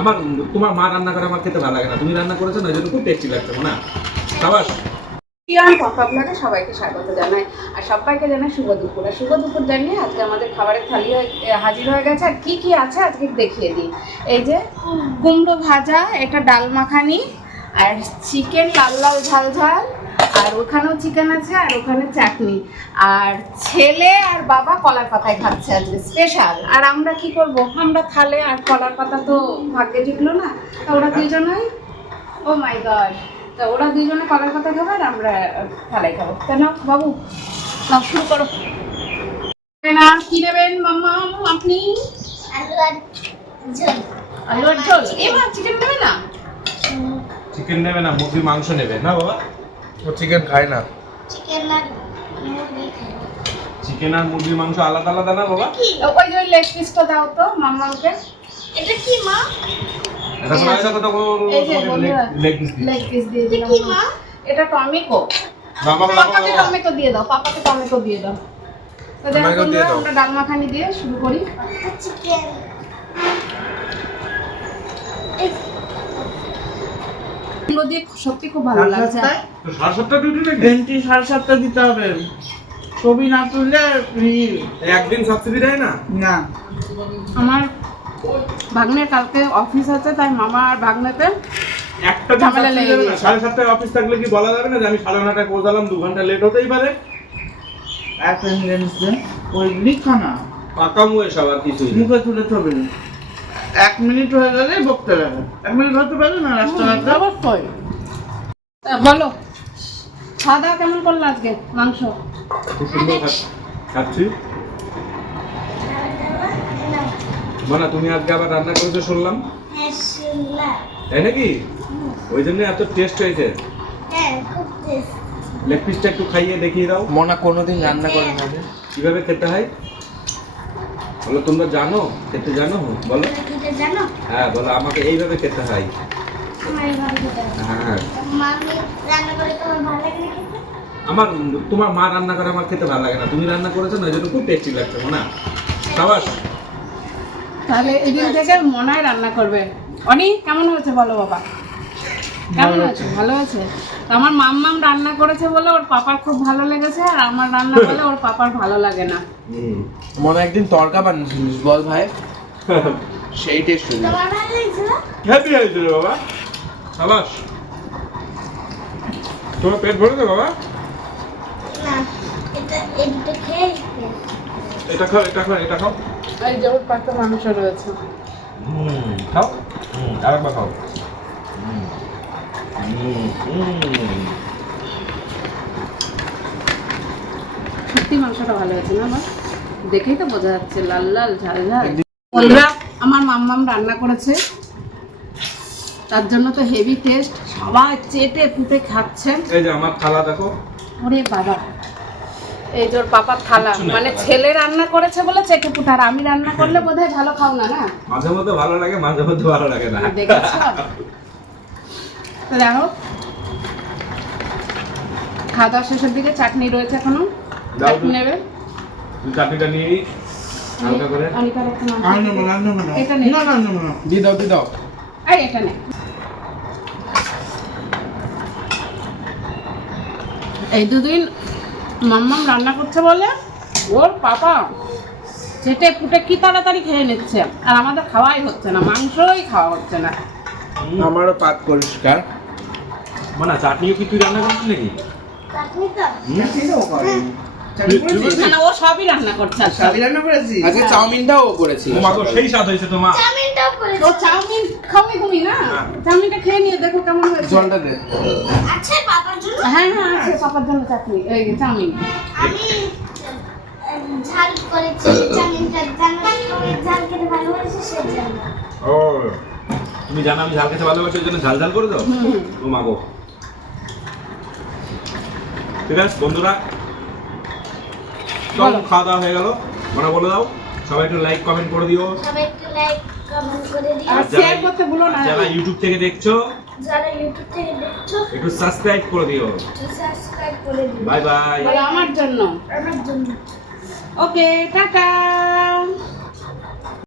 আমার তোমার মা রান্না করে আমার খেতে ভালো লাগে না। তুমি রান্না করেছ না জন্য খুব টেস্টি লাগছে না সাবাস। ইয়ান পপা ব্লগে সবাইকে স্বাগত জানাই। আর সবাইকে জানাই শুভ দুপুর। আর শুভ দুপুর জানিয়ে আজকে আমাদের খাবারের থালি হাজির হয়ে গেছে। আর কি কি আছে আজকে দেখিয়ে দিই। এই যে কুমড়ো ভাজা এটা ডাল মাখানি, আর চিকেন লাল লাল ঝাল ঝাল আর ওখানেও চিকেন আছে আর ওখানে চাটনি। আর ছেলে আর বাবা কলার পাতায় খাচ্ছে আজকে স্পেশাল আর আমরা কি করব? আমরা থালে আর কলার পাতা তো ভাগ্যে জুটলো না। তো ওরা দুজনেই? ও মাই গড তা ওরা দুজনে কলার পাতা খাবে আর আমরা থালাই খাব। নাও, বাবু। নাও, শুরু করো। না কি নেবেন মাম্মা, আপনি? আলু আর ঝোল। এবার চিকেন নেবে না? চিকেন নেবে না, মুরগির মাংস নেবে। না, বাবা? ও চিকেন খায় না? চিকেন আর মুরগি। চিকেন আর মুরগির মাংস আলাদা আলাদা না বাবা? কি? ওই যে লেগ পিসটা দাও তো মাম্মাকে এটা কি মা? এটা শোনা কত এই লেগ পিস লেগ পিস দিয়ে দিলাম কি মা? এটা টমেটো। বাবা পাপাকে টমেটো দিয়ে দাও পাপাকে টমেটো দিয়ে দাও। তো দেখো টমেটো দিয়ে দাও। আমরা ডাল মাখানি দিয়ে শুরু করি। চিকেন এগুলো দিয়ে সত্যি খুব ভালো লাগছে। তো সাড়ে সাতটা ডিউটি নাকি? ঘন্টি সাড়ে সাতটা দিতে হবে। ছবি না তুললে ফ্রি একদিন সাবসিডি দেয় না? না। আমার ভাগ্নের কালকে অফিস আছে তাই মামা আর ভাগ্নেতে একটা ঝামেলা লেগে সাড়ে সাতটায় অফিস থাকলে কি বলা যাবে না যে আমি সাড়ে নটায় পৌঁছালাম দু ঘণ্টা লেট হতেই পারে? অ্যাটেন্ডেন্স দে ওই লিখা না। পাকা মুয়ে সব আর না। মুখে তুলে ছবি এক মিনিট হয়ে গেলে বকতে লাগে এক মিনিট হতে পারে না? রাস্তাঘাটে অবশ্যই। বলো। খাওয়া দাওয়া কেমন করল আজকে? মাংস? খুব সুন্দর খাচ্ছি। মানে তুমি আজকে আবার রান্না করেছ শুনলাম? হ্যাঁ শুনলাম তাই নাকি? ওই জন্য এত টেস্ট হয়েছে। হ্যাঁ লেগ পিসটা একটু খাইয়ে দেখিয়ে দাও। মনা কোনোদিন রান্না করে না রে। কীভাবে খেতে হয়? বলো তোমরা জানো? খেতে জানো? বলো। হ্যাঁ বলো আমাকে এইভাবে খেতে হয়। খেতে হয়। হ্যাঁ। রান্না করে তোমার ভালো লাগে না খেতে? আমার তোমার মা রান্না করে আমার খেতে ভালো লাগে না। তুমি রান্না করেছ না ওই জন্য খুব টেস্টি লাগছে না সাবাস। তাহলে এই দিন থেকে মনায় রান্না করবে। অনি কেমন হয়েছে বলো বাবা? কেমন হয়েছে? ভালো হয়েছে? আমার মাম্মাম রান্না করেছে বলে ওর পাপার খুব ভালো লেগেছে আর আমার রান্না করলে ওর পাপার ভালো লাগে না। মনে একদিন তরকা বানিয়েছিলিস বল ভাই। সেই টেস্ট ভালো হ্যাপি হয়েছে রে বাবা। সাবাস। তোমার পেট ভরেছে বাবা? না এটা এটা খেয়ে এটা খাও এটা খাও এটা খাও। এই যে ওর পাশে মাংস রয়েছে। হুম খাও। হুম আরেকবার খাও। হুম হুম, হুম। সত্যি মাংসটা ভালো হয়েছে না মা? দেখেই তো বোঝা যাচ্ছে লাল লাল ঝাল ঝাল। বন্ধুরা আমার মাম্মাম রান্না করেছে। তার জন্য তো হেভি টেস্ট সবাই চেটে পুটে খাচ্ছে। এই যে আমার থালা দেখো। ওরে বাবা। এই তোর পাপার থালা মানে ছেলে রান্না করেছে বলে চেটে পুটে আর আমি রান্না করলে বোধহয় ভালো খাও না না? মাঝে মধ্যে ভালো লাগে মাঝে মধ্যে ভালো লাগে না। দেখেছ? তো দেখো। খাওয়া দাওয়া শেষের দিকে চাটনি রয়েছে এখনও। চাটনি নেবে? তুই চাটনিটা নিয়েই হালকা করে। নেব না না। এটা নে। না না। দিয়ে দাও দিয়ে দাও। এই এটা নে। এই দুদিন মাম্মাম রান্না করছে বলে ওর পাপা চেটে পুটে কি তাড়াতাড়ি খেয়ে নিচ্ছে? আর আমাদের খাওয়াই হচ্ছে না মাংসই খাওয়া হচ্ছে না। আমারও পাত পরিষ্কার। মানে চাটনিও কি তুই রান্না করছিস নাকি? না ও সবই রান্না করছে। শালি রান্না করেছিস? আজকে চাউমিনটাও ও করেছিল। তোমার তো সেই স্বাদ হয়েছে তোমার। করেছি। চাউমিন খাওনি তুমি না? চাউমিনটা খেয়ে নিয়ে দেখো কেমন হয়েছে। জলটা দে আছে বাবার জন্য? হ্যাঁ হ্যাঁ আছে পাপার জন্য চাটনি এই চাউমিন। আমি ঝাল করেছি চাউমিনটা জানো? আমি ঝাল খেতে ভালোবাসি সেই জন্য ও তুমি জানো আমি ঝাল খেতে ভালোবাসি ওই জন্য ঝাল ঝাল করে দাও? ও মাগো ঠিক আছে বন্ধুরা। চল খাওয়া দাওয়া হয়ে গেল। মানে বলে দাও। সবাই একটু লাইক কমেন্ট করে দিও। সবাই একটু লাইক করে আর শেয়ার করতে ভুলো না। যারা ইউটিউব থেকে দেখছ যারা ইউটিউব থেকে দেখছ একটু সাবস্ক্রাইব করে দিও। সাবস্ক্রাইব করে দিও। বাই বাই আমার জন্য। আমার জন্য। Okay tata.